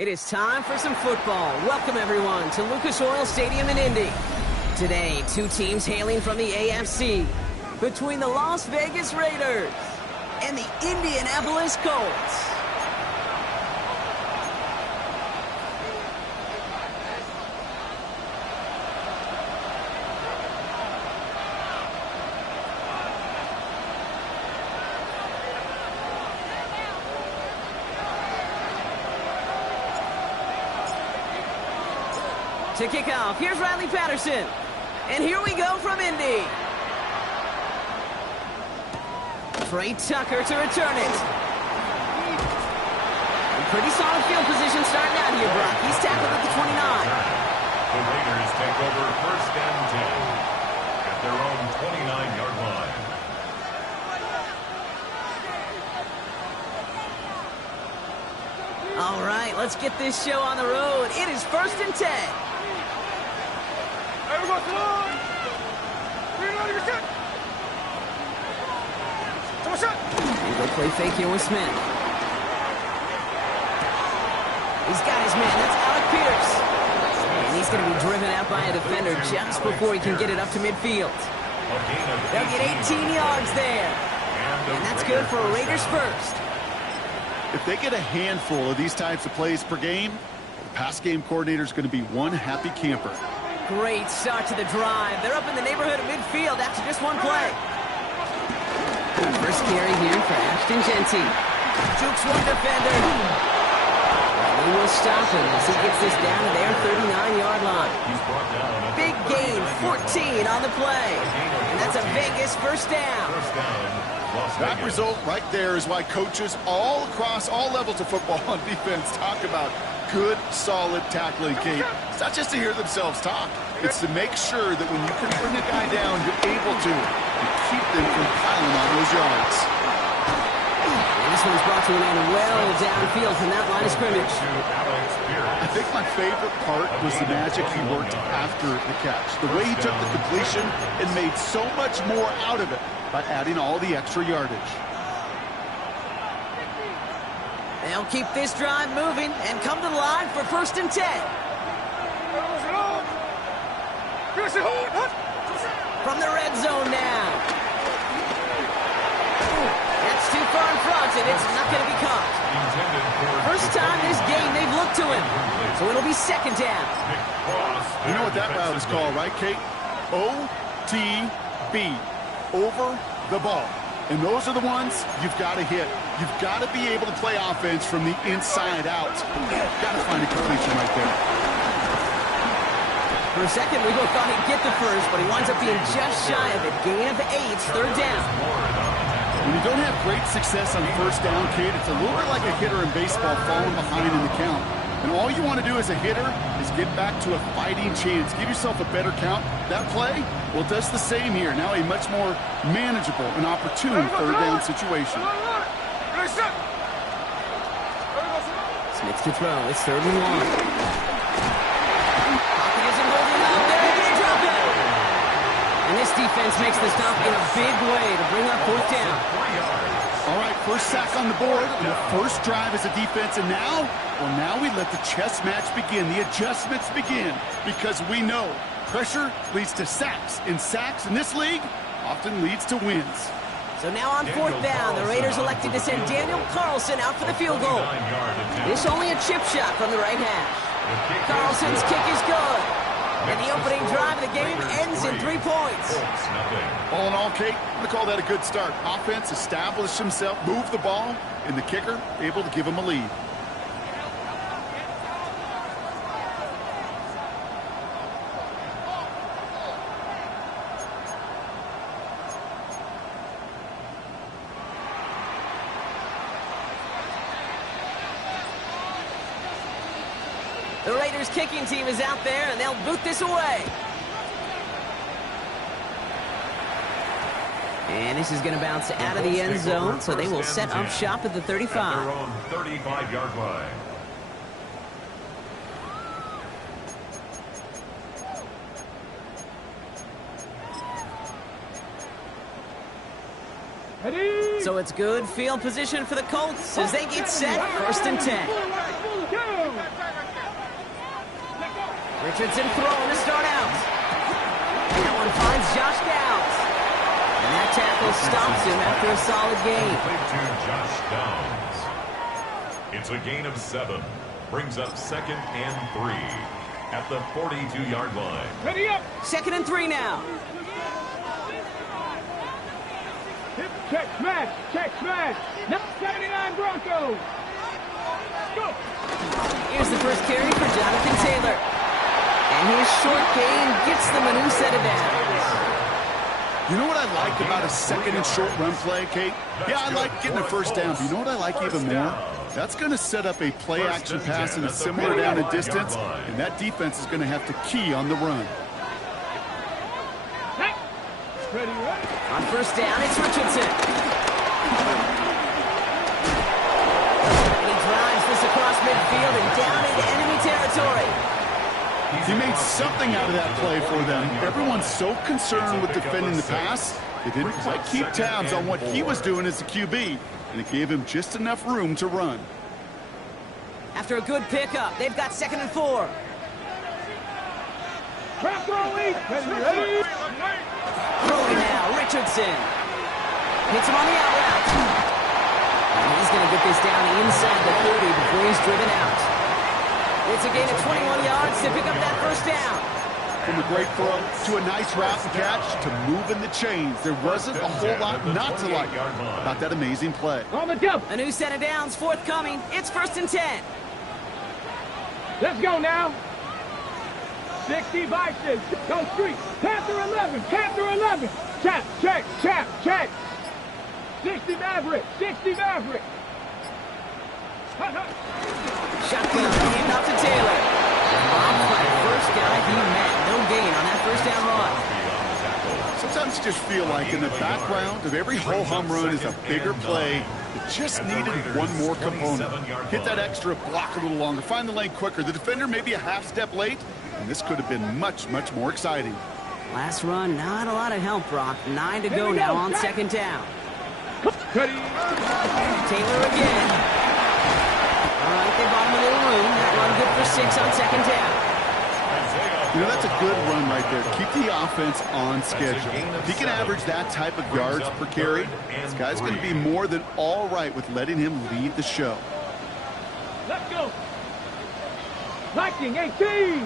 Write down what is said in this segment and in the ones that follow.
It is time for some football. Welcome, everyone, to Lucas Oil Stadium in Indy. Today, two teams hailing from the AFC. Between the Las Vegas Raiders and the Indianapolis Colts. To kick off, here's Riley Patterson. And here we go from Indy. Trey Tucker to return it. A pretty solid field position starting out here, Brock. He's tackled at the 29. The Raiders take over first and 10 at their own 29-yard line. All right, let's get this show on the road. It is first and 10. And go play fake here with Smith. He's got his man. That's Alec Pierce. And he's going to be driven out by a defender just before he can get it up to midfield. They'll get 18 yards there. And that's good for a Raiders first. If they get a handful of these types of plays per game, the pass game coordinator is going to be one happy camper. Great start to the drive. They're up in the neighborhood of midfield after just one play. First carry here for Ashton Genty. Jukes one defender. They will stop him as he gets this down to their 39-yard line. Big gain, 14 on the play. And that's a Vegas first down. That result right there is why coaches all across all levels of football on defense talk about good, solid tackling, Kate. It's not just to hear themselves talk. It's to make sure that when you can bring a guy down, you're able to keep them from piling on those yards. This one's brought to an end well downfield from that line of scrimmage. I think my favorite part was the magic he worked after the catch. The way he took the completion and made so much more out of it by adding all the extra yardage. They'll keep this drive moving and come to the line for first and 10. From the red zone now. That's too far in front, and it's not going to be caught. First time this game they've looked to him, so it'll be second down. You know what that route is called, right, Kate? OTB. Over the ball. And those are the ones you've got to hit. You've got to be able to play offense from the inside out. You've got to find a completion right there. For a second, we both thought he'd get the first, but he winds up being just shy of it. Gain of 8, third down. When you don't have great success on first down, Kate, it's a little bit like a hitter in baseball falling behind in the count. And all you want to do as a hitter is get back to a fighting chance. Give yourself a better count. That play, well, does the same here. Now a much more manageable and opportune third down situation. Smith to throw. It's third and 1. Pocket isn't holding up. They're going to drop it. And this defense makes the stop in a big way to bring up fourth down. All right, first sack on the board, and the first drive as a defense, and now we let the chess match begin, the adjustments begin, because we know pressure leads to sacks, and sacks in this league often leads to wins. So now on fourth down, the Raiders elected to send Daniel Carlson out for the field goal. This only a chip shot from the right hash. Carlson's kick is good. And the opening drive of the game ends in 3 points. All in all, Kate, I'm going to call that a good start. Offense established himself, moved the ball, and the kicker able to give him a lead. The Raiders kicking team is out there, and they'll boot this away. And this is going to bounce out of the end zone, so they will set up shop at the 35. At their own 35-yard line. So it's good field position for the Colts as they get set, first and 10. Richardson throwing to start out. And that one finds Josh Downs. And that tackle stops him after a solid gain. To Josh Downs. It's a gain of 7. Brings up 2nd and 3 at the 42-yard line. Ready up. 2nd and 3 now. Check smash. Check smash. Now 79 Broncos. Go. Here's the first carry for Jonathan Taylor. And his short gain gets them a new set of downs. You know what I like about a 2nd and short run play, Kate? Yeah, I like getting a first down, but you know what I like even more? That's going to set up a play-action pass in a similar down and distance, and that defense is going to have to key on the run. Ready, ready. On first down, it's Richardson. He drives this across midfield and down into enemy territory. He made something out of that play for them. Everyone's so concerned with defending the pass, they didn't quite keep tabs on what he was doing as a QB, and it gave him just enough room to run. After a good pickup, they've got 2nd and 4. Trap throwing. Ready. Throwing now, Richardson. Hits him on the out route. And he's going to get this down inside the 30 before he's driven out. It's a gain of 21 yards to pick up that first down. From a great throw to a nice route and catch to moving the chains. There wasn't a whole lot not to like about that amazing play. On the jump. A new set of downs forthcoming. It's 1st and 10. Let's go now. 60 Vikings. Go street. Panther 11. Panther 11. Chap, check, chap, check. 60 Maverick. 60 Maverick. Shotgun hand off to Taylor. Robbed by the first guy he met. No gain on that first down run. Sometimes you just feel like in the background of every ho-hum run is a bigger play that just needed one more component. Hit that extra block a little longer, find the lane quicker. The defender may be a half step late, and this could have been much, much more exciting. Last run, not a lot of help, Brock. 9 to go now on 2nd down. Taylor again. All right, they bought him a little room. That run good for 6 on 2nd down. You know, that's a good run right there. Keep the offense on schedule. If he can average that type of yards per carry, this guy's going to be more than all right with letting him lead the show. Let's go. Viking 18.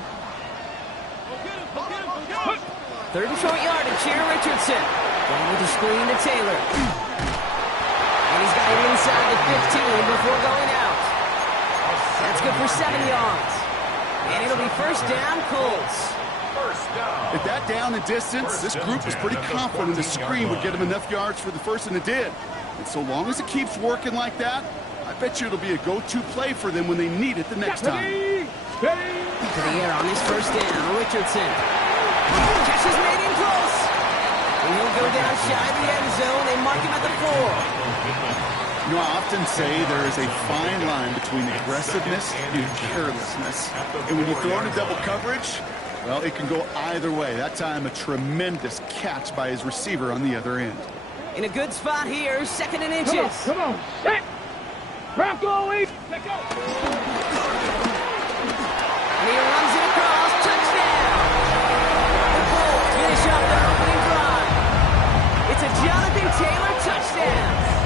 3rd and short yardage here, Richardson. Going with the screen to Taylor. And he's got it inside the 15 before going out. That's good for 7 yards. And it'll be 1st down, Colts. At that down and distance, this group was pretty confident the screen would get him enough yards for the first, and it did. And so long as it keeps working like that, I bet you it'll be a go-to play for them when they need it the next time. Ready. To the air on this 1st down, Richardson. Catch is made in close. And he'll go down shy of the end zone. They mark him at the 4. You know, I often say there is a fine line between aggressiveness and carelessness. And when you throw into double coverage, well, it can go either way. That time, a tremendous catch by his receiver on the other end. In a good spot here, 2nd and inches. Come on. Set. Bronco 8. Let's go. And he runs it across. Touchdown. The Colts finish up their opening drive. It's a Jonathan Taylor touchdown.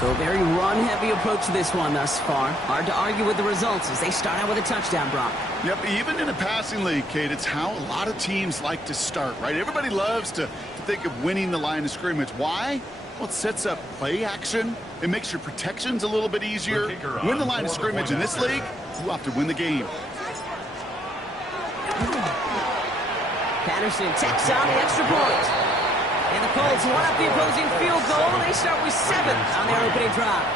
So a very run-heavy approach to this one thus far. Hard to argue with the results as they start out with a touchdown, Brock. Yep, even in a passing league, Kate, it's how a lot of teams like to start, right? Everybody loves to think of winning the line of scrimmage. Why? Well, it sets up play action. It makes your protections a little bit easier. Win the line of scrimmage in this league, you have to win the game. Patterson tacks on the extra point. And the Colts won up the opposing field goal. They start with 7 on their opening drive.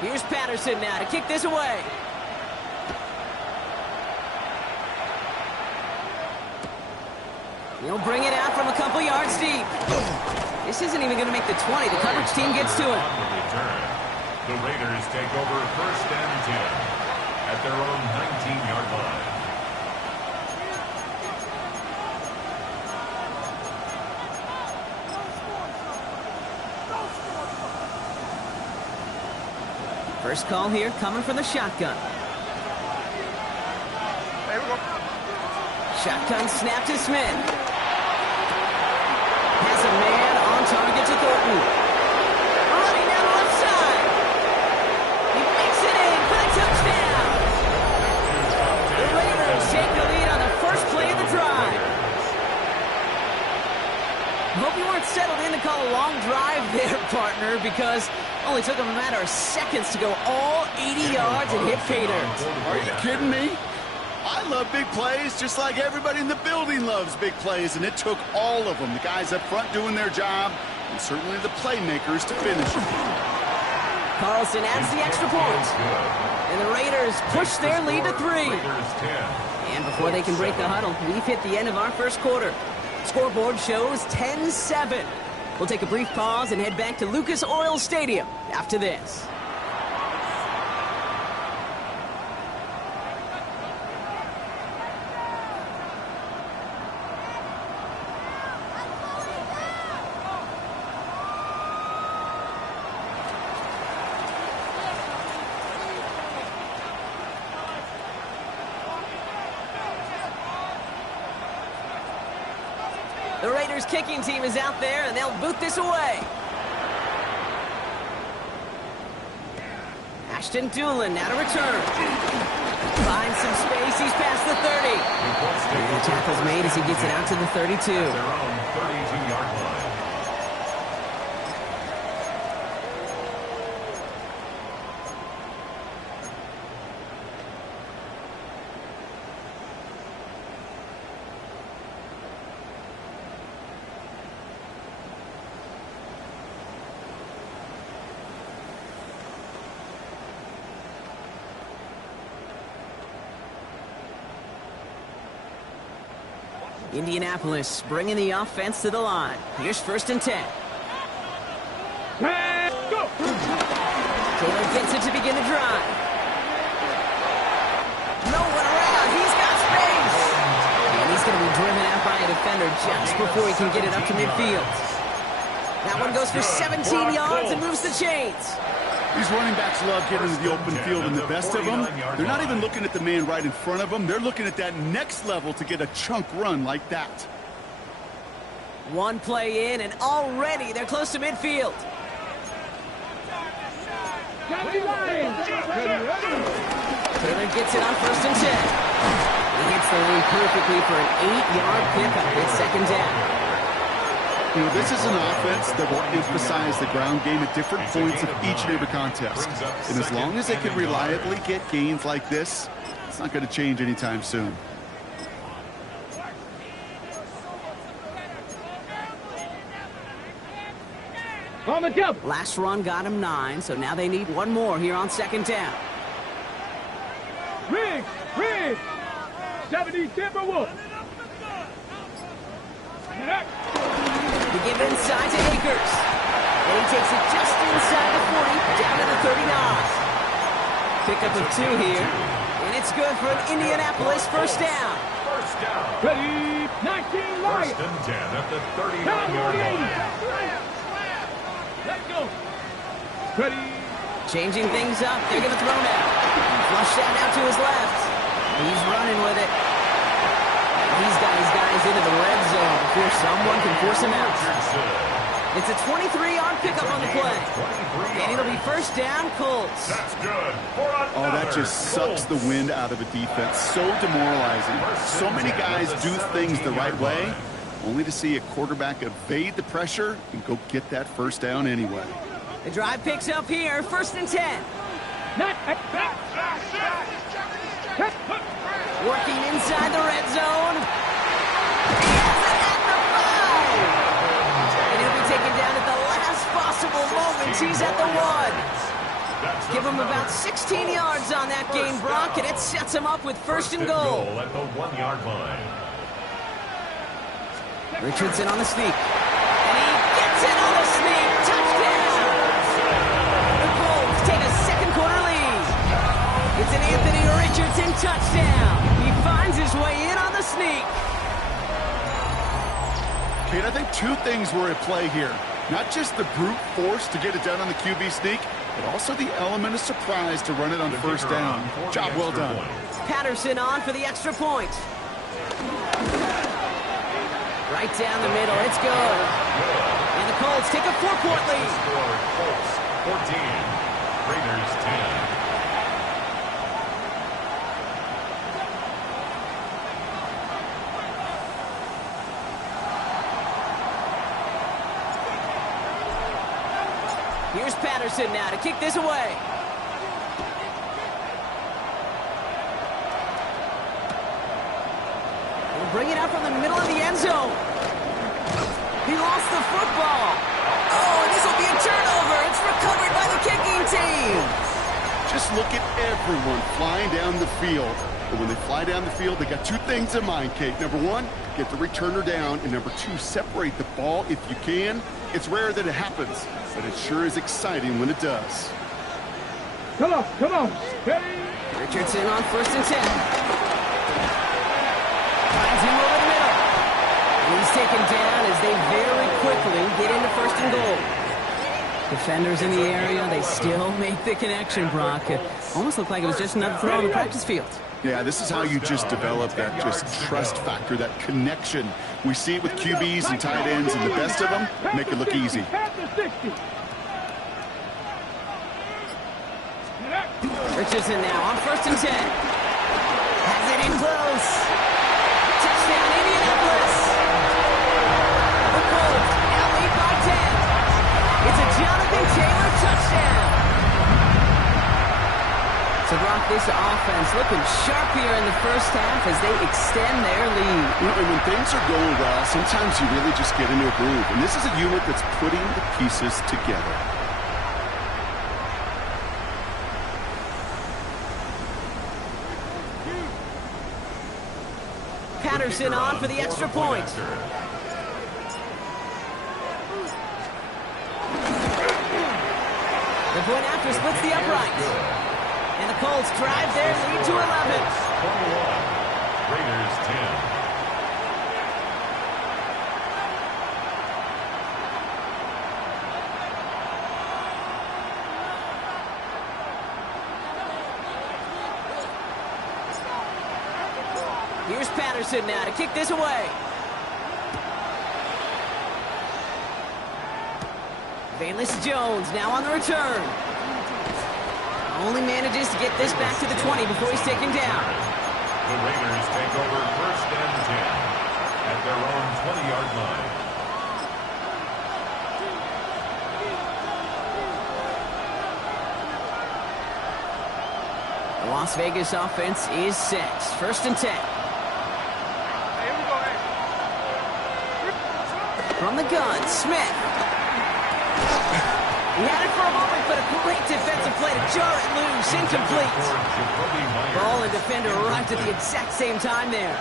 Here's Patterson now to kick this away. He'll bring it out from a couple yards deep. This isn't even going to make the 20. The coverage team gets to it. The Raiders take over 1st and 10 at their own 19-yard line. First call here coming from the shotgun. Shotgun snap to Smith. Has a man on target to Thornton. Running down the left side. He makes it in for the touchdown. The Raiders take the lead on the first play of the drive. Hope you weren't settled in to call a long drive there, partner, because it only took them a matter of seconds to go all 80 yards and hit pay dirt. Are you kidding me? I love big plays just like everybody in the building loves big plays, and it took all of them. The guys up front doing their job, and certainly the playmakers to finish it. Carlson adds the extra point. And the Raiders push their lead to 3. And before they can break the huddle, we've hit the end of our first quarter. Scoreboard shows 10-7. We'll take a brief pause and head back to Lucas Oil Stadium after this. The Raiders kicking team is out there, and they'll boot this away. Ashton Doolin now to return. Finds some space. He's past the 30. And the tackle's made as he gets it out to the 32. Their own 32-yard line. Indianapolis bringing the offense to the line. Here's 1st and 10. Go! Taylor gets it to begin the drive. No one around. He's got space. And he's going to be driven out by a defender just before he can get it up to midfield. That one goes for 17 yards and moves the chains. These running backs love getting into the open field, and the best of them, they're not even looking at the man right in front of them. They're looking at that next level to get a chunk run like that. One play in, and already they're close to midfield. Taylor gets it on 1st and 10. He hits the lead perfectly for an 8-yard pickup. It's 2nd down. You know, this is an offense that will emphasize the ground game at different points of each and every contest. And as long as they can reliably get gains like this, it's not going to change anytime soon. On the double. Last run got him 9, so now they need one more here on 2nd down. Riggs! 70 Timberwolves. They give it inside to Akers. And he takes it just inside the 40, down to the 39. Pickup of 2 here. And it's good for an Indianapolis 1st down. First down. Ready, 19 Lions. 1st and 10 at the 39-yard line. Let's go. Ready. Changing things up. They're going to throw now. Flush that out to his left. He's running with it. He's got his guys into the red zone before someone can force him out. It's a 23-yard pickup on the play. And it'll be 1st down, Colts. That's good. Oh, that just sucks the wind out of a defense. So demoralizing. So many guys do things the right way, only to see a quarterback evade the pressure and go get that 1st down anyway. The drive picks up here, 1st and 10. Working inside the red zone. He has it at the 5. And he'll be taken down at the last possible moment. He's at the 1. Give him about 16 yards on that game, Brock, and it sets him up with 1st and goal. At the 1-yard line. Richardson on the sneak. And he gets it on the sneak. Touchdown! The Colts take a 2nd quarter lead. It's an Anthony Richardson touchdown. He finds his way in on the sneak. Kate, I think 2 things were at play here. Not just the brute force to get it done on the QB sneak, but also the element of surprise to run it on first down. Job well done. Patterson on for the extra point. Right down the middle. It's good. And the Colts take a 4-point lead. Colts 14, Raiders 10. Here's Patterson now to kick this away. He'll bring it out from the middle of the end zone. He lost the football. Oh, and this will be a turnover. It's recovered by the kicking team. Just look at everyone flying down the field. But when they fly down the field, they got two things in mind, Kate. Number one, get the returner down. And number two, separate the ball if you can. It's rare that it happens, but it sure is exciting when it does. Come on, come on. Steady. Richardson on 1st and 10. Finds him over the middle. And he's taken down as they very quickly get into 1st and goal. Defenders in the area, they still make the connection, Brock. It almost looked like it was just another throw on the practice field. Yeah, this is how you just develop that just trust factor, that connection. We see it with QBs and tight ends, and the best of them make it look easy. Richardson now on 1st and 10. Has it in close. Touchdown, Indianapolis. The Colts now lead by 10. It's a Jonathan Taylor touchdown. So, Brock, this offense looking sharp here in the first half as they extend their lead. You know, and when things are going well, sometimes you really just get into a groove. And this is a unit that's putting the pieces together. Patterson on for the extra point. The point after splits the uprights. And the Colts drive their lead to 11. 21, Raiders 10. Here's Patterson now to kick this away. Valus Jones now on the return. Only manages to get this back to the 20 before he's taken down. The Raiders take over 1st and 10 at their own 20-yard line. The Las Vegas offense is set. 1st and 10. From the gun, Smith. He had it for a moment, but a great defensive play to jar it loose, incomplete. Ball and defender arrived at the exact same time there.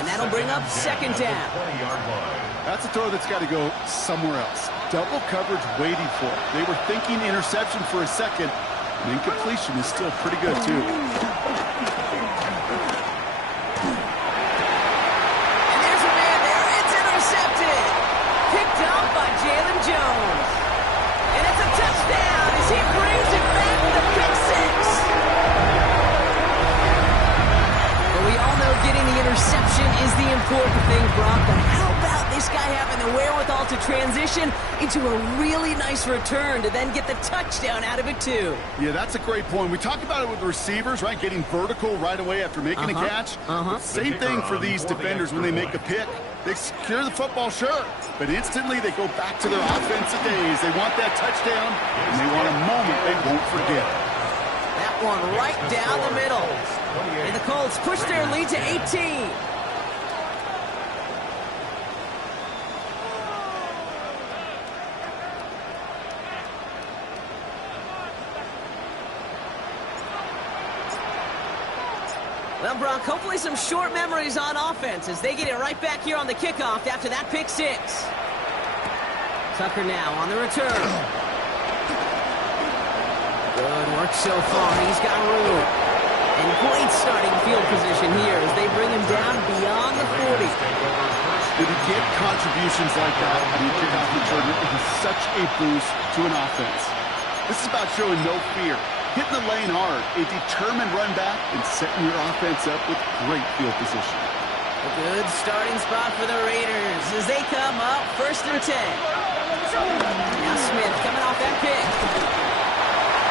And that'll bring up 2nd down. That's a throw that's got to go somewhere else. Double coverage waiting for it. They were thinking interception for a second. And incompletion is still pretty good, too. And there's a man there. It's intercepted. Picked up by Jalen Jones. And it's a touchdown as he brings it back with a pick six. But we all know getting the interception is the important thing, Brock. But how about this guy having the wherewithal to transition into a really nice return to then get the touchdown out of it, too? Yeah, that's a great point. We talk about it with the receivers, right? Getting vertical right away after making a catch. Same thing for these defenders when they make a pick. They secure the football, sure, but instantly they go back to their offensive days. They want that touchdown, and they want a moment they won't forget. That one right down the middle. And the Colts push their lead to 18. Well, Brock, hopefully some short memories on offense as they get it right back here on the kickoff after that pick six. Tucker now on the return. Good work so far. He's got room. And great starting field position here as they bring him down beyond the 40. When you get contributions like that on your kickoff return, it is such a boost to an offense. This is about showing no fear, hitting the lane hard, a determined run back, and setting your offense up with great field position. A good starting spot for the Raiders as they come up 1st and 10. Now Smith coming off that pick.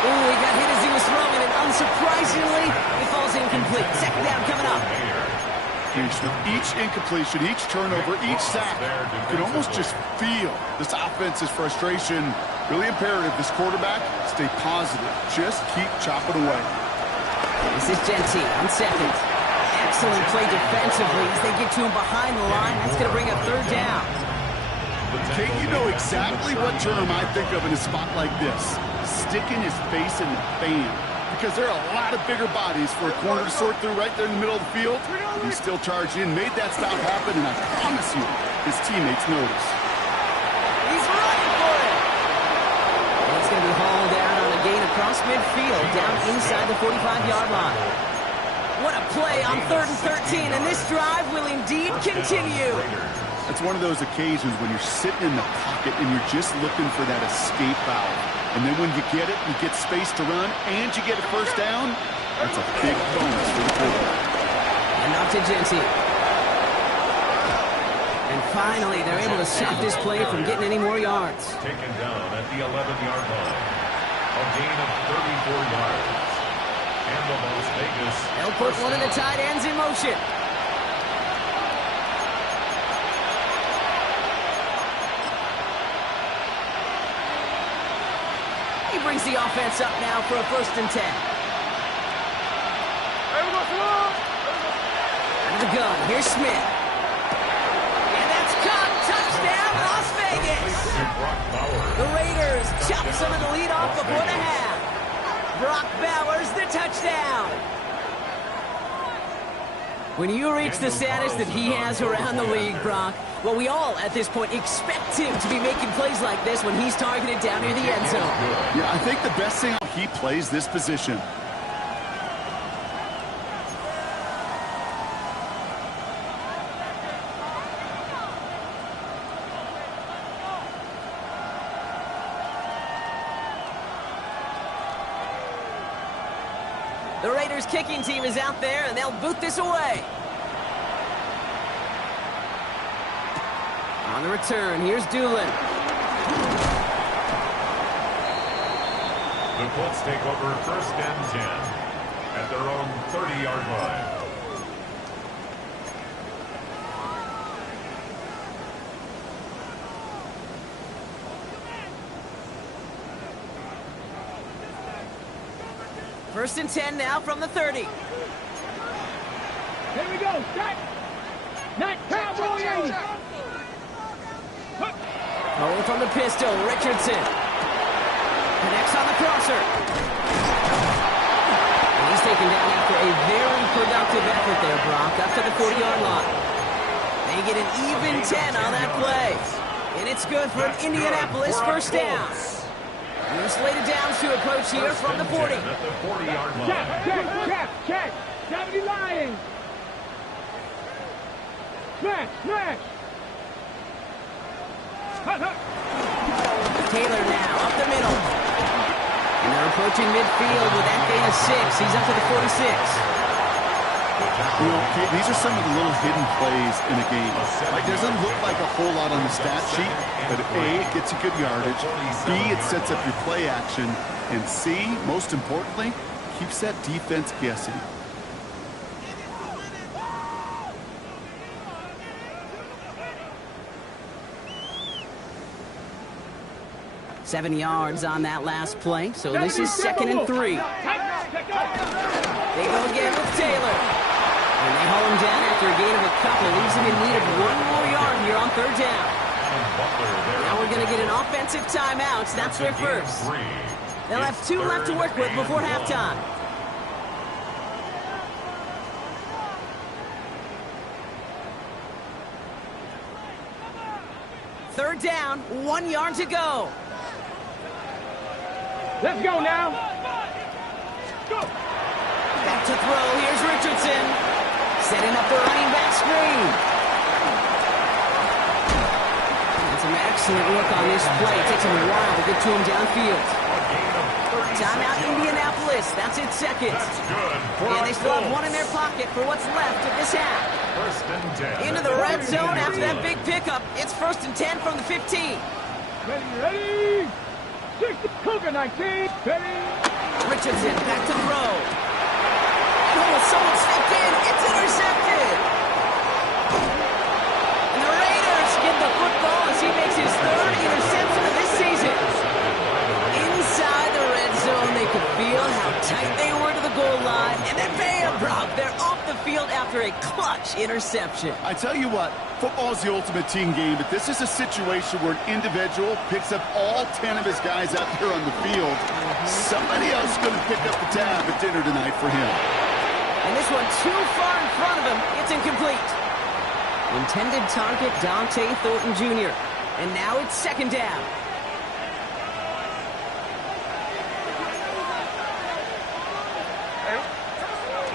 Ooh, he got hit as he was throwing it. Unsurprisingly, he falls incomplete. 2nd down coming up. Each incompletion, each turnover, each sack, you can almost just feel this offense's frustration. Really imperative, this quarterback, stay positive. Just keep chopping away. This is Genty on 2nd. Excellent play defensively as they get to him behind the line. That's going to bring up 3rd down. Kate, you know exactly what term I think of in a spot like this. Sticking his face in the fan. Because there are a lot of bigger bodies for a corner to sort through right there in the middle of the field. He still charged in, made that stop happen, and I promise you, his teammates notice. He's running for it. And it's going to be hauled down on a gain across midfield, down inside the 45-yard line. What a play on 3rd and 13, and this drive will indeed continue. It's one of those occasions when you're sitting in the pocket and you're just looking for that escape valve. And then when you get it, you get space to run, and you get a 1st down, that's a big bonus for the quarterback. And off to Genty. And finally, they're able to stop this play from getting any more yards. Taken down at the 11-yard line. A gain of 34 yards. And the Las Vegas. They'll put one of the tight ends in motion. He brings the offense up now for a 1st and 10. Out of the gun, here's Smith. And that's caught. Touchdown, Las Vegas. The Raiders chop some of the lead off before the half. Brock Bowers, the touchdown. When you reach the status that he has around the league, Brock, well, we all, at this point, expect him to be making plays like this when he's targeted down near the end zone. Yeah, I think the best thing, he plays this position. The Raiders kicking team is out there, and they'll boot this away. On the return, here's Doolin. The Colts take over 1st and 10 at their own 30-yard line. First and 10 now from the 30. Here we go. Start. Not cowboy 80. Hold from the pistol, Richardson. Connects on the crosser. And he's taken down after a very productive effort there, Brock, up to the 40-yard line. They get an even 10 on that play. And it's good for an Indianapolis 1st down. New slated downs to approach here from the 40. At the 40-yard line. Check. 70 Lions. Smash. Taylor now up the middle. And they're approaching midfield with that gain of 6. He's up to the 46. You know, Kate, these are some of the little hidden plays in a game. Like, doesn't look like a whole lot on the stat sheet, but A, it gets you good yardage, B, it sets up your play action, and C, most importantly, keeps that defense guessing. Seven yards on that last play, so this is 2nd and 3. They go again with Taylor. And they haul him down after a gain of a couple. Leaves him in need of 1 more yard here on 3rd down. Now we're going to get an offensive timeout. That's their first. They'll have 2 left to work with before halftime. Third down, 1 yard to go. Let's go now. Go. Back to throw. Here's Richardson. Setting up the running back screen. Excellent work on this play. It takes him a while to get to him downfield. Timeout, Indianapolis. That's its second. That's good. And they still have one in their pocket for what's left of this half. First and 10. Into the red zone after that big pickup. It's 1st and 10 from the 15. Ready? 60, Cougar 19. Ready? Richardson back to throw. And almost someone stepped in. It's intercepted. And the Raiders get the football as he makes his 3rd interception of this season. Inside the red zone, they could feel how tight they were to the goal line. And then bam, Brock, they're off the field after a clutch interception. I tell you what, football is the ultimate team game, but this is a situation where an individual picks up all 10 of his guys out there on the field. Somebody else is going to pick up the tab at dinner tonight for him. And this one too far in front of him. It's incomplete. Intended target, Dante Thornton Jr. And now it's 2nd down.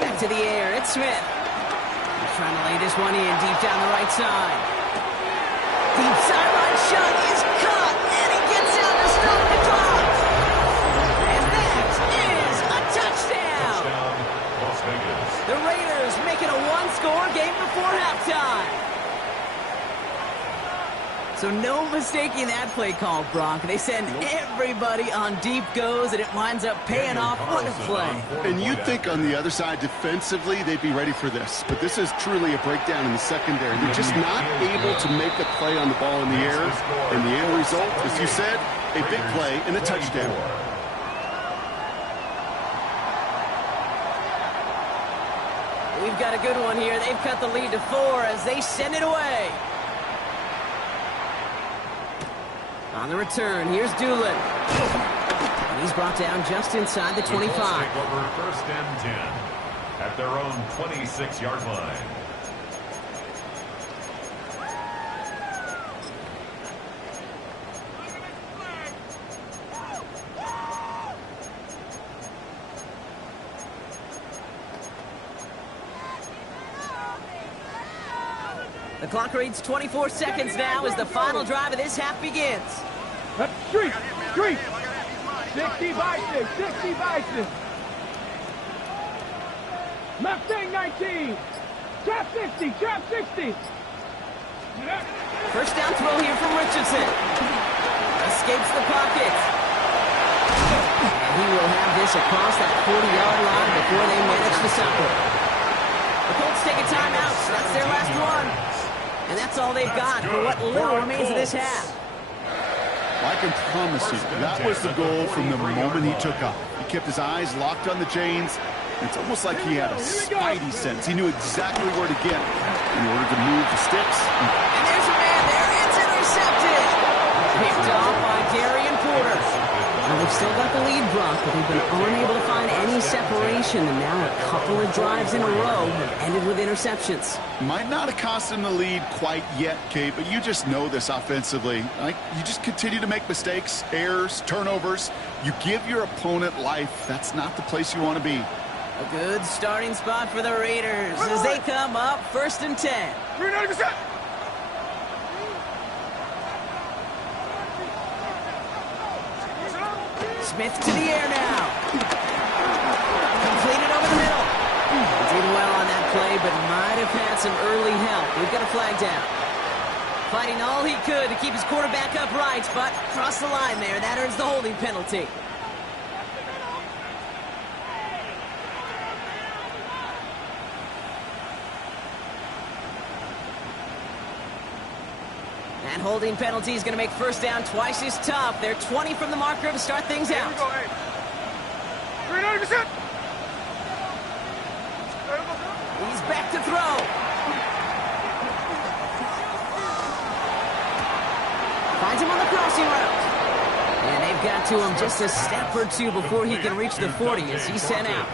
Back to the air. It's Smith. He's trying to lay this one in deep down the right side. Deep sideline shot is caught, and he gets out to stop the clock. And that is a touchdown. Las Vegas. The Raiders make it a one-score game before halftime. So no mistaking that play call, Brock. They send everybody on deep goes, and it winds up paying off. What a play. And you'd think on the other side, defensively, they'd be ready for this. But this is truly a breakdown in the secondary. They're just not able to make a play on the ball in the air. And the end result, as you said, a big play and a touchdown. We've got a good one here. They've cut the lead to 4 as they send it away. On the return, here's Doolin. And he's brought down just inside the 25. Take over 1st and 10 at their own 26-yard line. The clock reads 24 seconds now as the final drive of this half begins. Street. 60 Bison. 60 Bison. Mustang 19. Trap 60. Trap 60. First down throw here from Richardson. Escapes the pocket. And he will have this across that 40-yard line before they manage to stop it. The Colts take a timeout. That's their last one. And that's all they've got for what little remains of this half. I can promise you, that was the goal from the moment he took off. He kept his eyes locked on the chains. It's almost like he had a spidey sense. He knew exactly where to get in order to move the sticks. And there's a man there. It's intercepted. Picked off by Darian Porter. Well, they've still got the lead, Brock, but they've been unable to find any separation. And now a couple of drives in a row have ended with interceptions. Might not have cost him the lead quite yet, Kate, but you just know this offensively. You just continue to make mistakes, errors, turnovers. You give your opponent life. That's not the place you want to be. A good starting spot for the Raiders as they come up 1st and 10. 390%. Smith to the air now. Completed over the middle. Did well on that play, but might have had some early help. We've got a flag down. Fighting all he could to keep his quarterback upright, but crossed the line there. That earns the holding penalty. That holding penalty is going to make 1st down twice as tough. They're 20 from the marker to start things out. 390%. He's back to throw. Finds him on the crossing route. And they've got to him just a step or two before he can reach the 40 as he's sent out.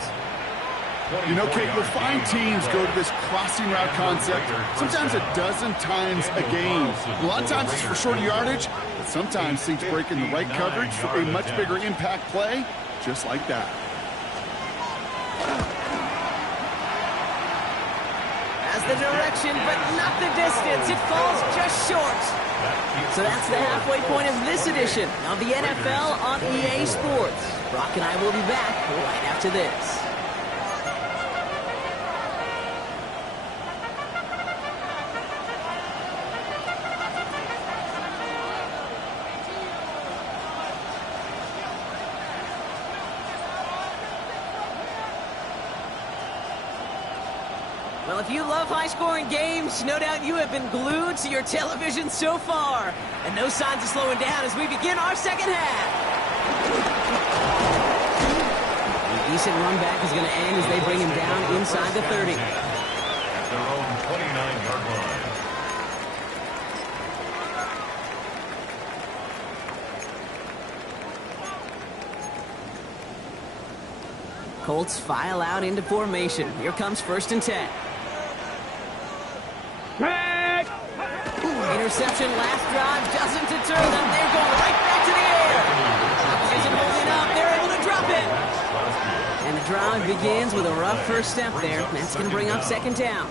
You know, Kate, you'll find teams go to this crossing route concept sometimes a dozen times a game. A lot of times it's for shorter yardage, but sometimes things break in the right coverage for a much bigger impact play, just like that. Has the direction, but not the distance. It falls just short. So that's the halfway point of this edition of the NFL on EA Sports. Brock and I will be back right after this. Well, if you love high-scoring games, no doubt you have been glued to your television so far. And no signs of slowing down as we begin our second half. A decent run back is going to end as they bring him down inside the 30. At their own 29-yard line. Colts file out into formation. Here comes 1st and 10. Interception last drive doesn't deter them. They're going right back to the air. Isn't holding up. They're able to drop it. And the drive begins with a rough first step there. That's going to bring up 2nd down.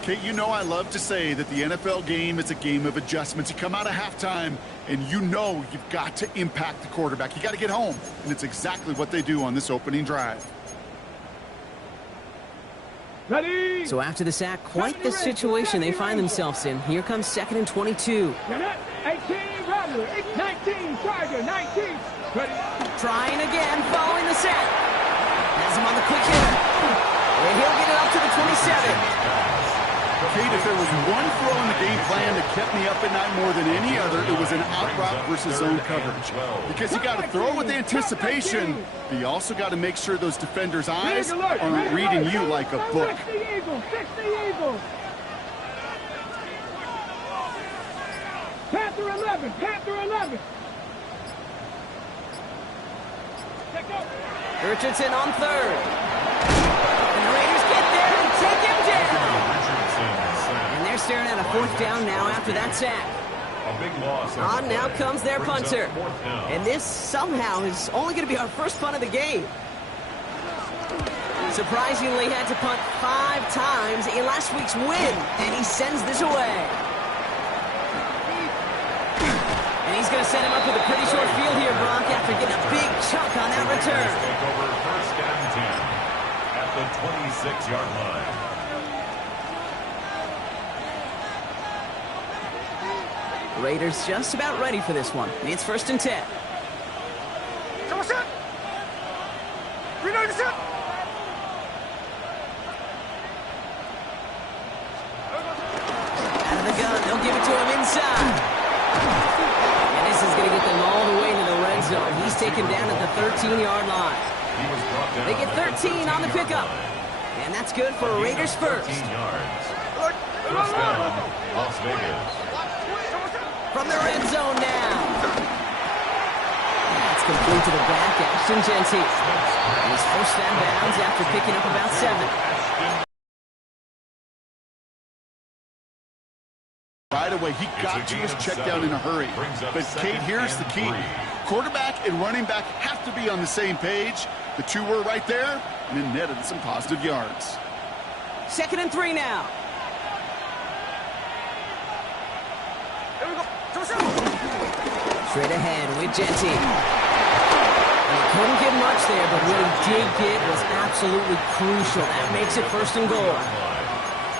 Kate, you know I love to say that the NFL game is a game of adjustments. You come out of halftime, and you know you've got to impact the quarterback. You got to get home, and it's exactly what they do on this opening drive. Ready. So after the sack, quite the situation they find themselves in. Here comes 2nd and 22. 18, Rattler. 19, Tiger. 19. Ready. Trying again, following the sack. Has him on the quick hitter. And he'll get it up to the 27. Kate, if there was one throw in the game plan that kept me up at night more than any other, it was an out route versus zone coverage. Because you got to throw with anticipation, but you also got to make sure those defenders' eyes aren't reading you like a book. 60 Eagles. 60 Eagles. Panther 11. Panther 11. Richardson on 3rd. And the Raiders get there and take him down. And they're staring at a 4th down now after that sack. A big loss. On now comes their punter. And this somehow is only going to be our first punt of the game. Surprisingly had to punt 5 times in last week's win. And he sends this away. And he's going to set him up with a pretty short field here, Brock, after getting a big chunk on that return. Take over 1st and 10 at the 26-yard line. Raiders just about ready for this one. It's 1st and 10. Out of the gun, they'll give it to him inside. And this is going to get them all the way to the red zone. He's taken down at the 13-yard line. They get 13 on the pickup. And that's good for Raiders first. 13 yards. First down, Las Vegas. From the red zone now. That's complete to the back, Ashton Genty. And he's first down bounds after picking up about 7. Right away, he got to his check down in a hurry. But, Kate, here's the key. Quarterback and running back have to be on the same page. The two were right there, and it netted some positive yards. 2nd and 3 now. Straight ahead with Genty. He couldn't get much there, but what he did get was absolutely crucial. That makes it 1st and goal.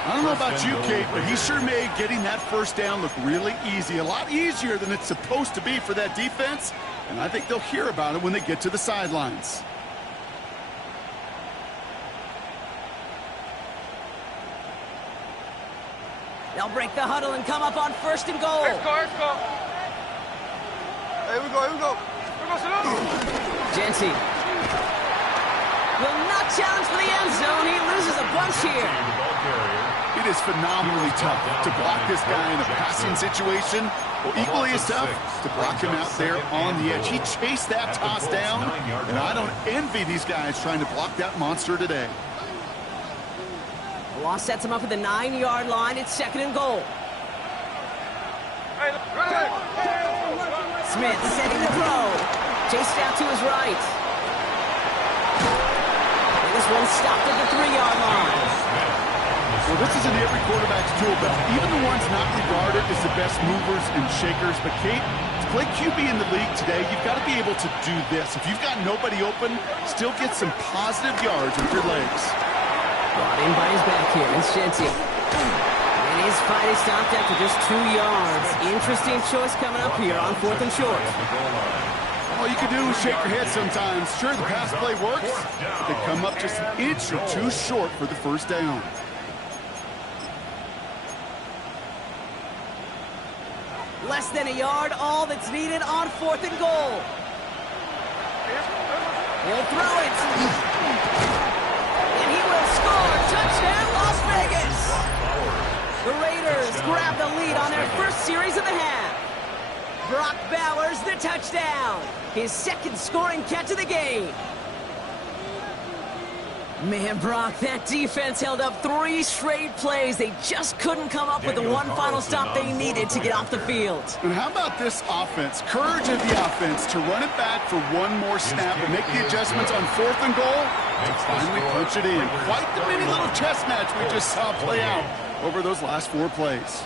I don't know about you, Kate, but he sure made getting that 1st down look really easy. A lot easier than it's supposed to be for that defense. And I think they'll hear about it when they get to the sidelines. They'll break the huddle and come up on 1st and goal. Let's go. Here we go. Genty will not challenge for the end zone. He loses a bunch here. It is phenomenally tough to block this guy in a passing situation. Well, equally as tough to block him out there on the edge. He chased that toss down, and I don't envy these guys trying to block that monster today. The loss sets him up at the 9-yard line. It's 2nd and goal. Smith setting the throw. Chased out to his right. And this one stopped at the 3-yard line. Well, this is in every quarterback's tool belt, even the ones not regarded as the best movers and shakers. But, Kate, to play QB in the league today, you've got to be able to do this. If you've got nobody open, still get some positive yards with your legs. Brought in by his back here, and Shenty. And his fight is stopped after just 2 yards. Interesting choice coming up here on 4th and short. All you can do is shake your head sometimes. Sure, the pass play works, but they come up just an inch or 2 short for the first down. Less than a yard, all that's needed on 4th and goal. He'll throw it. And he will score. Touchdown, Las Vegas. The Raiders grab the lead on their first series of the half. Brock Bowers the touchdown. His second scoring catch of the game. Man, Brock, that defense held up 3 straight plays. They just couldn't come up with the one final stop they needed to get off the field. And how about this offense? Courage of the offense to run it back for one more snap and make the adjustments on 4th and goal to finally punch it in. Quite the mini little chess match we just saw play out over those last 4 plays.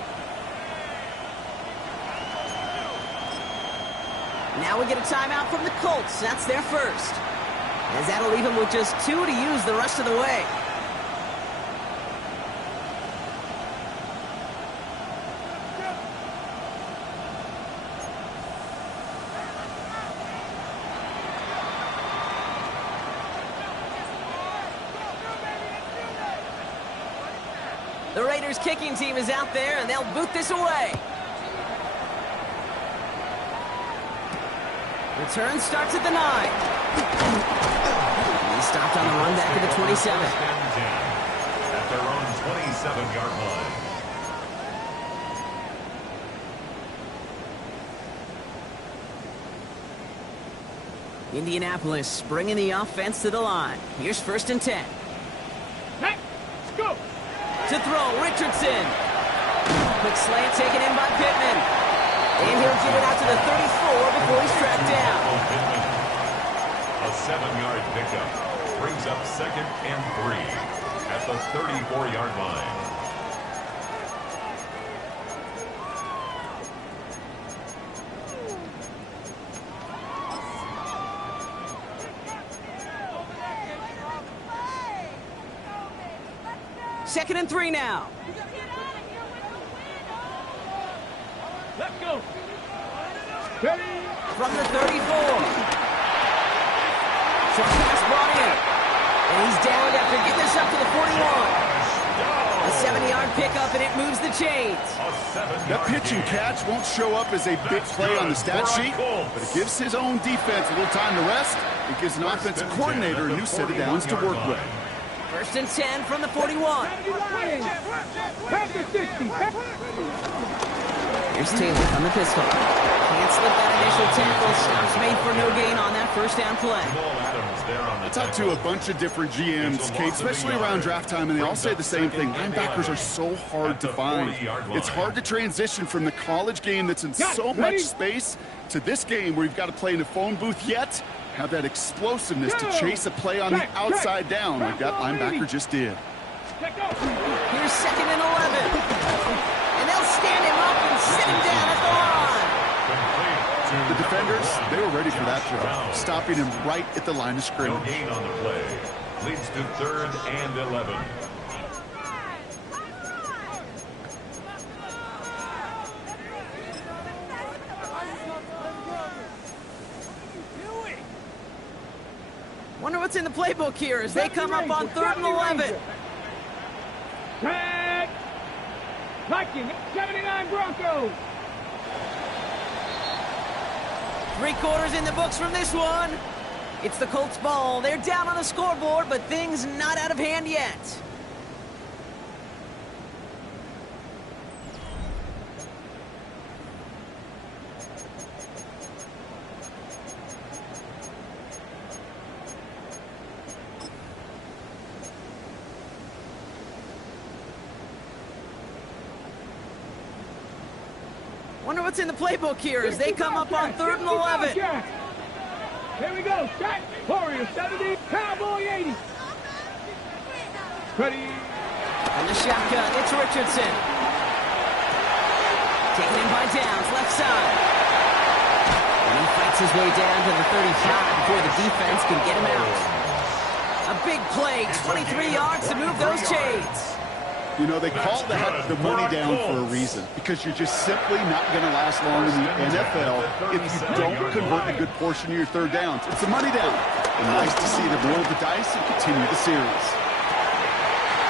Now we get a timeout from the Colts. That's their first. As that'll leave him with just 2 to use the rest of the way. The Raiders kicking team is out there, and they'll boot this away. Return starts at the 9. He stopped on the run back at the 27. At their own 27-yard line. Indianapolis bringing the offense to the line. Here's 1st and 10. Let's go. To throw, Richardson. Quick slant taken in by Pittman. And he'll get it out to the 34 before he's tracked down. A 7-yard pickup brings up 2nd and 3 at the 34-yard line. Second and 3 now. Let's go. Ready. From the 34. Short pass brought in. And he's down after getting this up to the 41. A 70-yard pickup, and it moves the chains. That pitch and catch won't show up as a big play on the stat sheet, but it gives his own defense a little time to rest. It gives an offensive coordinator a new set of downs to work with. 1st and 10 from the 41. Here's Taylor on the pistol. Can't slip that initial tackle. Stops made for no gain on that first down play. I talked to a bunch of different GMs, Kate, especially around draft time, and they all say the same thing. Linebackers are so hard to find. It's hard to transition from the college game that's in so much space to this game where you've got to play in a phone booth yet have that explosiveness to chase a play on the outside down like that linebacker just did. Here's 2nd and 11. And they'll stand him up and sit him down at the line. The defenders, they were ready for that job, stopping him right at the line of scrimmage. No gain on the play. Leads to 3rd and 11. Wonder what's in the playbook here as they come up on 3rd and 11. Tag. Viking, 79 Broncos. 3 quarters in the books from this one. It's the Colts ball. They're down on the scoreboard, but things not out of hand yet. Wonder what's in the playbook here as they come up on 3rd and 11. Here we go. Shot. Warrior 70. Cowboy 80. Ready. And the shotgun, it's Richardson. Taken in by Downs, left side. And he fights his way down to the 35 before the defense can get him out. A big play, 23 yards to move those chains. You know, they call that the money down for a reason, because you're just simply not going to last long in the NFL if you don't convert a good portion of your third downs. It's a money down. And nice to see them roll the dice and continue the series.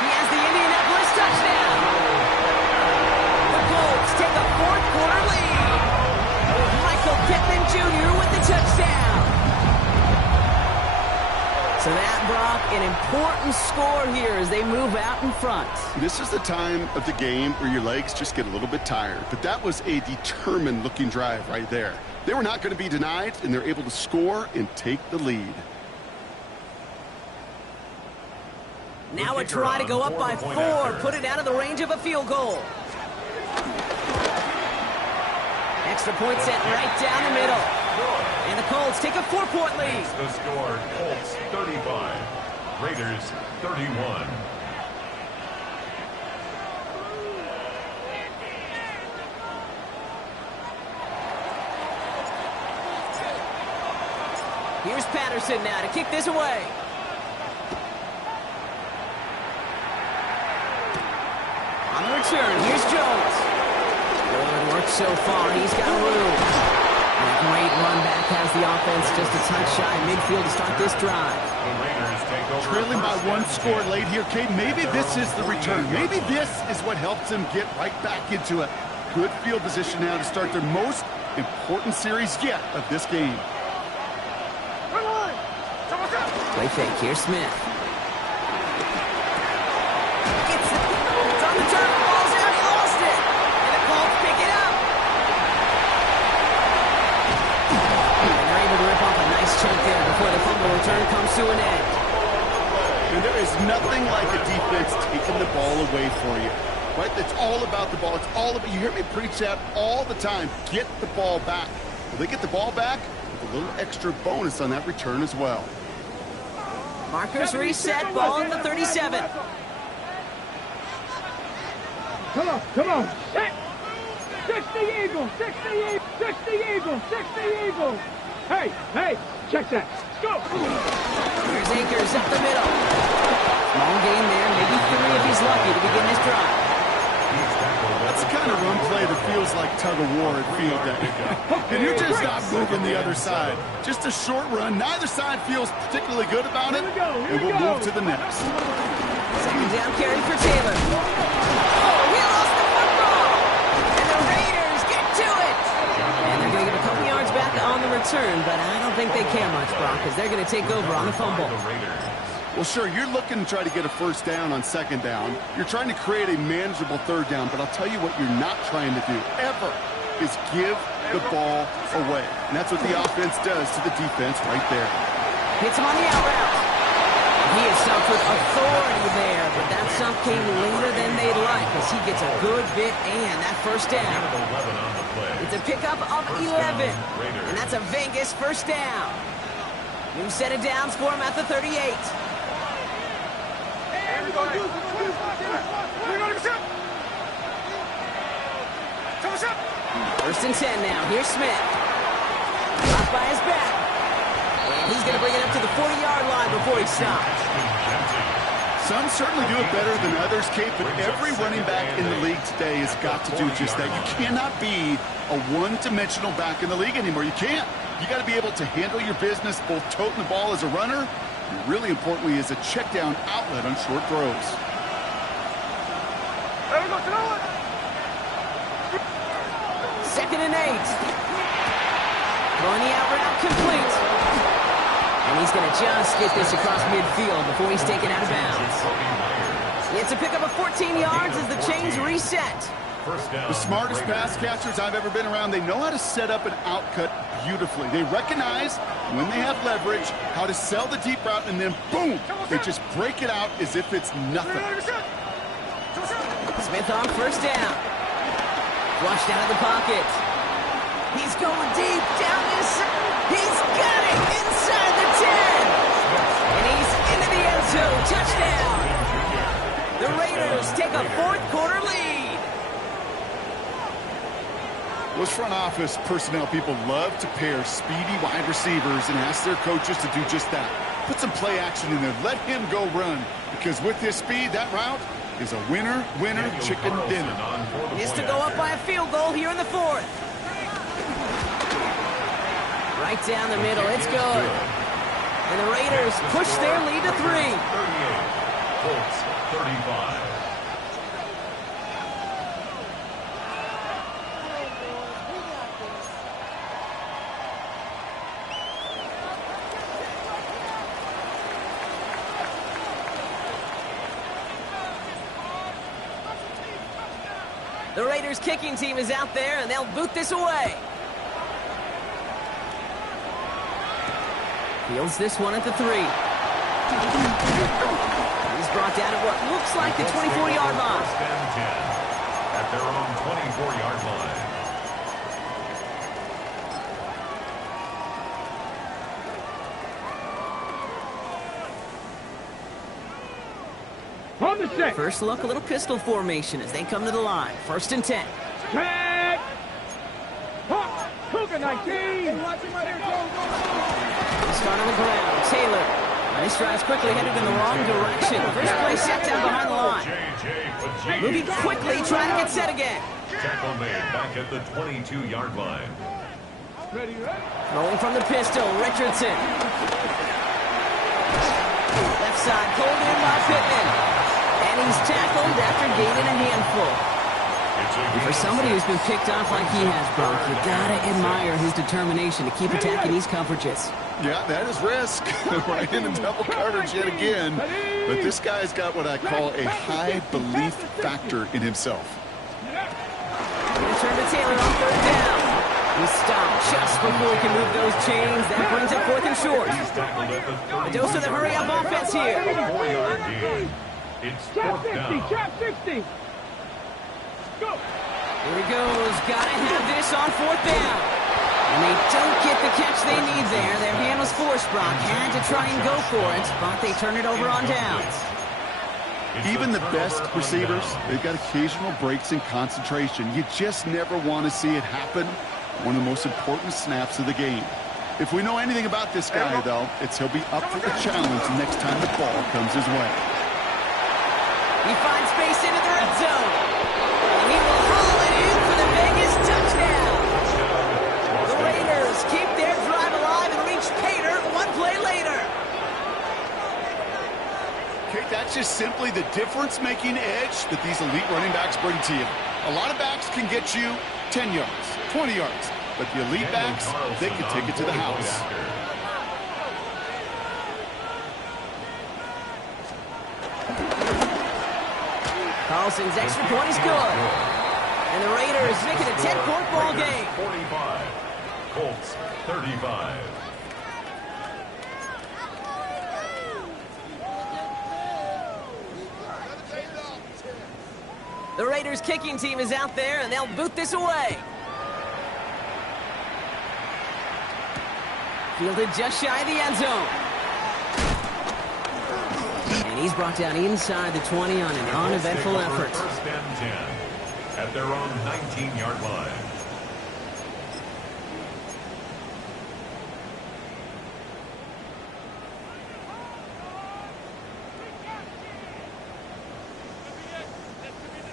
He has the Indianapolis touchdown. The Colts take a fourth-quarter lead. Michael Pittman Jr. with the touchdown. So that, Brock, an important score here as they move out in front. This is the time of the game where your legs just get a little bit tired. But that was a determined-looking drive right there. They were not going to be denied, and they're able to score and take the lead. Now a try to go up by 4, put it out of the range of a field goal. Extra point set right down the middle. And the Colts take a 4-point lead. The score, Colts 35, Raiders 31. Here's Patterson now to kick this away. On the return, here's Jones. Good work so far. He's got room. And a great run back has the offense just a touch shy midfield to start this drive. Trailing by 1 score late here, Kate. Maybe this is the return. Maybe this is what helps them get right back into it. Good field position now to start their most important series yet of this game. Play fake, here's Smith. It's on the turn, the ball's out, he lost it. And the Colts pick it up. And they're able to rip off a nice chunk there before the fumble return comes to an end. And there is nothing like a defense taking the ball away for you. Right? It's all about the ball. It's all about, you hear me preach that all the time. Get the ball back. Well, they get the ball back with a little extra bonus on that return as well. Markers reset, ball in the 37. Come on. 60 Eagles, 60 Eagles, 60 Eagles, 60 Eagles. Hey, check that. Go. Here's Akers up the middle. Small gain there, maybe 3 if he's lucky to begin this drive. That's the kind of run play that feels like tug-of-war at field day. And you're just not moving the other side. Just a short run. Neither side feels particularly good about it. And we'll move to the next. Second down carry for Taylor. Oh, he lost the football. And the Raiders get to it. And they're going to get a couple yards back on the return, but I don't think they care much, Brock, because they're going to take over on the fumble. Well, sure, you're looking to try to get a first down on second down. You're trying to create a manageable third down, but I'll tell you what you're not trying to do, ever, is give the ball away. And that's what the offense does to the defense right there. Hits him on the out route. He has suffered authority there, but that stump came later than they'd like as he gets a good bit and that first down. It's a pickup of 11, and that's a Vegas first down. New set of downs for him at the 38. First and 10 now. Here's Smith. Blocked by his back. And he's going to bring it up to the 40-yard line before he stops. Some certainly do it better than others, Kate, but every running back in the league today has got to do just that. You cannot be a one-dimensional back in the league anymore. You can't. You got to be able to handle your business, both toting the ball as a runner, and really importantly as a check-down outlet on short throws. Second and 8. Throwing the out route complete. And he's going to just get this across midfield before he's taken out of bounds. It's a pickup of 14 yards as the chains reset. The smartest pass catchers I've ever been around, they know how to set up an outcut beautifully. They recognize when they have leverage how to sell the deep route, and then boom, they just break it out as if it's nothing. Smith on first down. Flushed out of the pocket. He's going deep down this. He's got it inside the 10. And he's into the end zone. Touchdown. The Raiders take Those front office personnel people love to pair speedy wide receivers and ask their coaches to do just that. Put some play action in there. Let him go run. Because with his speed, that route is a winner, chicken dinner. Is to go up by a field goal here in the fourth. Right down the middle. It's good. And the Raiders push their lead to 3. 38. Colts 35. The Raiders kicking team is out there, and they'll boot this away. Fields this one at the 3. He's brought down at what looks like the 24-yard line. First and 10 at their own 24-yard line. On the set. First look, a little pistol formation as they come to the line. First and 10. Tag. Hawk. Cougar 19. Start on the ground. Taylor. Nice drives quickly headed in the wrong direction. First play set down behind the line. Moving quickly, trying to get set again. Tackle made back at the 22-yard line. Rolling from the pistol, Richardson. Left side, pulled in by Pittman. And he's tackled after gaining a handful. And for somebody who's been picked off like he has, Brock, you gotta admire his determination to keep attacking these coverages. Yeah, that is risk. Right in the double coverage yet again. But this guy's got what I call a high belief factor in himself. Return to Taylor on third down. He's stopped just before he can move those chains. That brings it fourth and short. A dose of the hurry-up offense here. 4-yard gain. It's Trap fourth 60. down. Trap 60. Go. Here he goes. Gotta have this on fourth down. And they don't get the catch they need there. Their hand was forced, Brock. Had to try and go for it, but they turn it over on downs. Even the best receivers, they've got occasional breaks in concentration. You just never want to see it happen. One of the most important snaps of the game. If we know anything about this guy, though, it's he'll be up for the challenge next time the ball comes his way. He finds space into the red zone. And he will haul it in for the Vegas touchdown. The Raiders keep their drive alive and reach Pater one play later. Okay, that's just simply the difference-making edge that these elite running backs bring to you. A lot of backs can get you 10 yards, 20 yards, but the elite backs, they can take it to the house. Carlson's extra point is good. And the Raiders make it a 10-point ball game. 45. Colts 35. The Raiders kicking team is out there, and they'll boot this away. Fielded just shy of the end zone. And he's brought down inside the 20 on an uneventful effort. First and 10 at their own 19-yard line.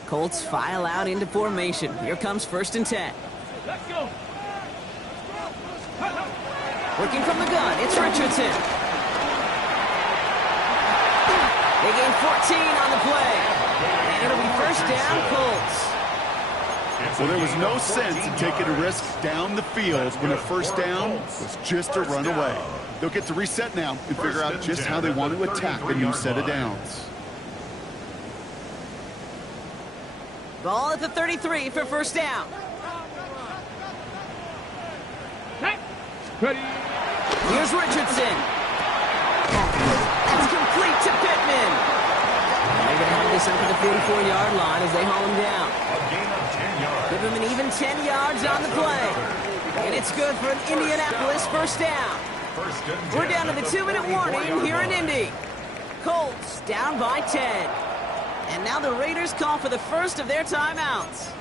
Colts file out into formation. Here comes first and 10. Let's go. Working from the gun, it's Richardson. They gain 14 on the play. And it'll be first down, Colts. Well, there was no sense in taking a risk down the field when a first down was just a run away. They'll get to reset now and figure out just how they want to attack a new set of downs. Ball at the 33 for first down. Ready. Here's Richardson. That's complete to Pittman. And they're going to have this up at the 44-yard line as they haul him down. A gain of 10 yards. Give him an even 10 yards on the play. And it's good for an Indianapolis first down. First and 10 We're down to the at 2-minute warning here in Indy. Colts down by 10. And now the Raiders call for the first of their timeouts.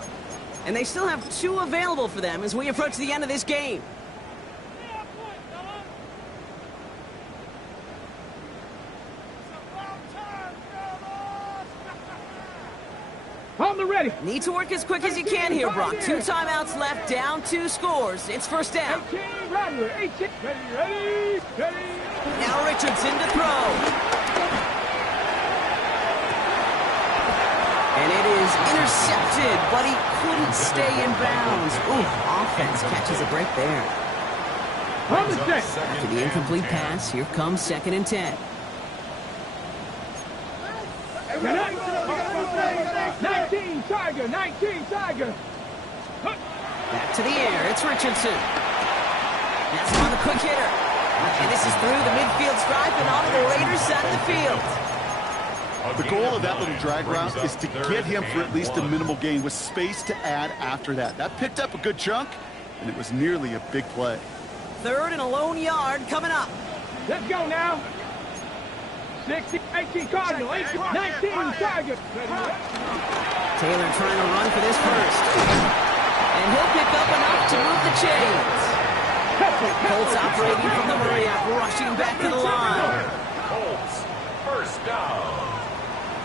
And they still have 2 available for them as we approach the end of this game. On the ready. Need to work as quick as you can here, Brock. 2 timeouts left, down 2 scores. It's first down. 18, Rattler, 18. Ready. Now Richardson to throw. And it is intercepted, but he couldn't stay in bounds. Ooh, offense catches a break there. On the set. After the incomplete pass, here comes 2nd and 10. 19 Tiger. Back to the air, it's Richardson. That's on the quick hitter. And this is through the midfield stripe and onto the Raiders side of the field. The goal of that little drag route is to get him for at least a minimal gain with space to add after that. That picked up a good chunk, and it was nearly a big play. 3rd and a lone yard coming up. Let's go now. 16, 18 Cardinal, 18, 19 Tiger. Taylor trying to run for this first. And he'll pick up enough to move the chains. Colts operating from the hurry up, rushing back to the line. Colts, first down.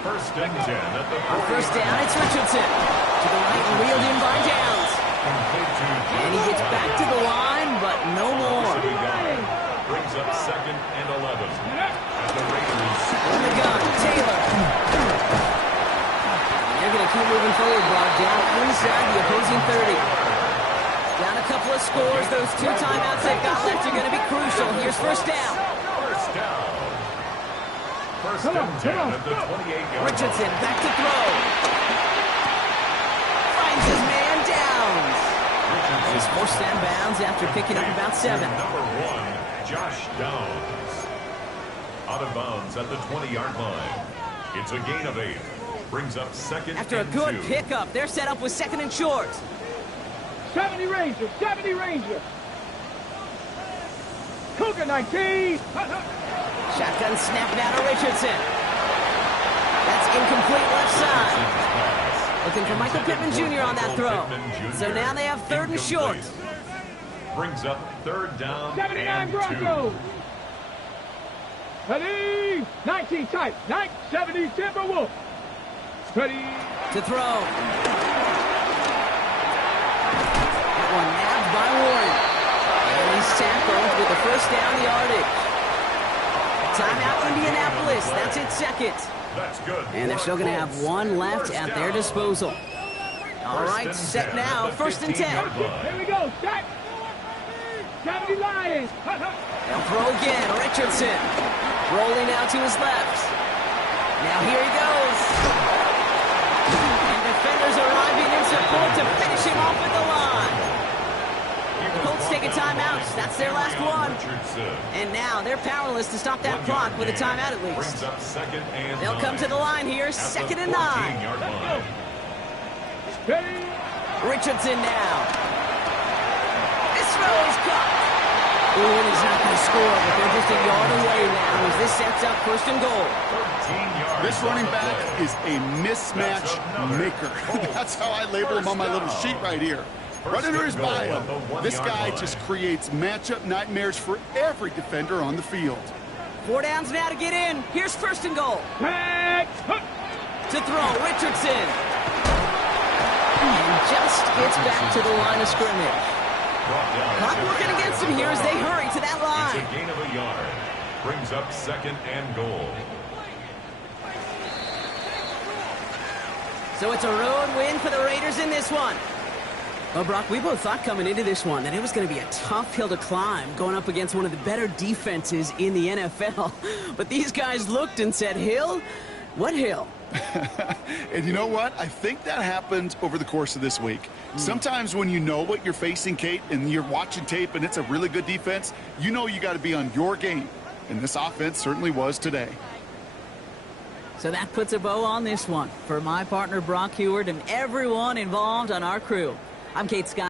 1st and 10 at the 40. On first down, it's Richardson. To the right and wheeled in by Downs. And he gets back to the line, but no more. Brings up 2nd and 11. At the Raiders. On the gun, Taylor. They're going to keep moving forward, Brock, down inside the opposing 30. Down a couple of scores. Those 2 timeouts they've got left are going to be crucial. Here's first down. First down. 1st and 10 at the 28-yard. Richardson back to throw. Finds his man Downs. He's forced out of bounds after picking up about 7. Number 1, Josh Downs. Out of bounds at the 20-yard line. It's a gain of 8. Brings up 2nd After a and good 2. pickup, they're set up with 2nd and short. 70 Ranger. Cougar 19. Shotgun snap now to Richardson. That's incomplete left side. Looking for Michael Pittman Jr. on that throw. So now they have 3rd and short. Brings up 3rd down 79 and 2. Broncos. Ready. 19 tight. 70 Timberwolf. Ready. To throw. That one nabbed by Warren. And he's tackled with the first down yardage. Timeout Indianapolis. That's its 2nd. That's good. And they're still going to have 1 left at their disposal. All right, set now. 1st and 10. Here we go. Set. 70 Lions. They'll throw again. Richardson rolling out to his left. Now here he goes. And defenders arriving in support to finish him off at the line. The Colts take a timeout. That's their last one. And now they're powerless to stop that clock with a timeout at least. They'll come to the line here. 2nd and 9. Richardson now. This throw is caught. Ooh, and he's not going to score, but they're just a yard away now as this sets up 1st and goal. This running back is a mismatch maker. That's how I label him on my little sheet right here. Right under his bio, this guy just creates matchup nightmares for every defender on the field. 4 downs now to get in. Here's 1st and goal. To throw, Richardson. And just gets back to the line of scrimmage. Clock working against him here as they hurry to that line. It's a gain of a yard. Brings up 2nd and goal. So it's a road win for the Raiders in this one. Well, Brock, we both thought coming into this one that it was going to be a tough hill to climb going up against one of the better defenses in the NFL. But these guys looked and said, hill? What hill? And you know what? I think that happened over the course of this week. Sometimes when you know what you're facing, Kate, and you're watching tape and it's a really good defense, you know you got to be on your game. And this offense certainly was today. So that puts a bow on this one. For my partner, Brock Heward, and everyone involved on our crew, I'm Kate Scott.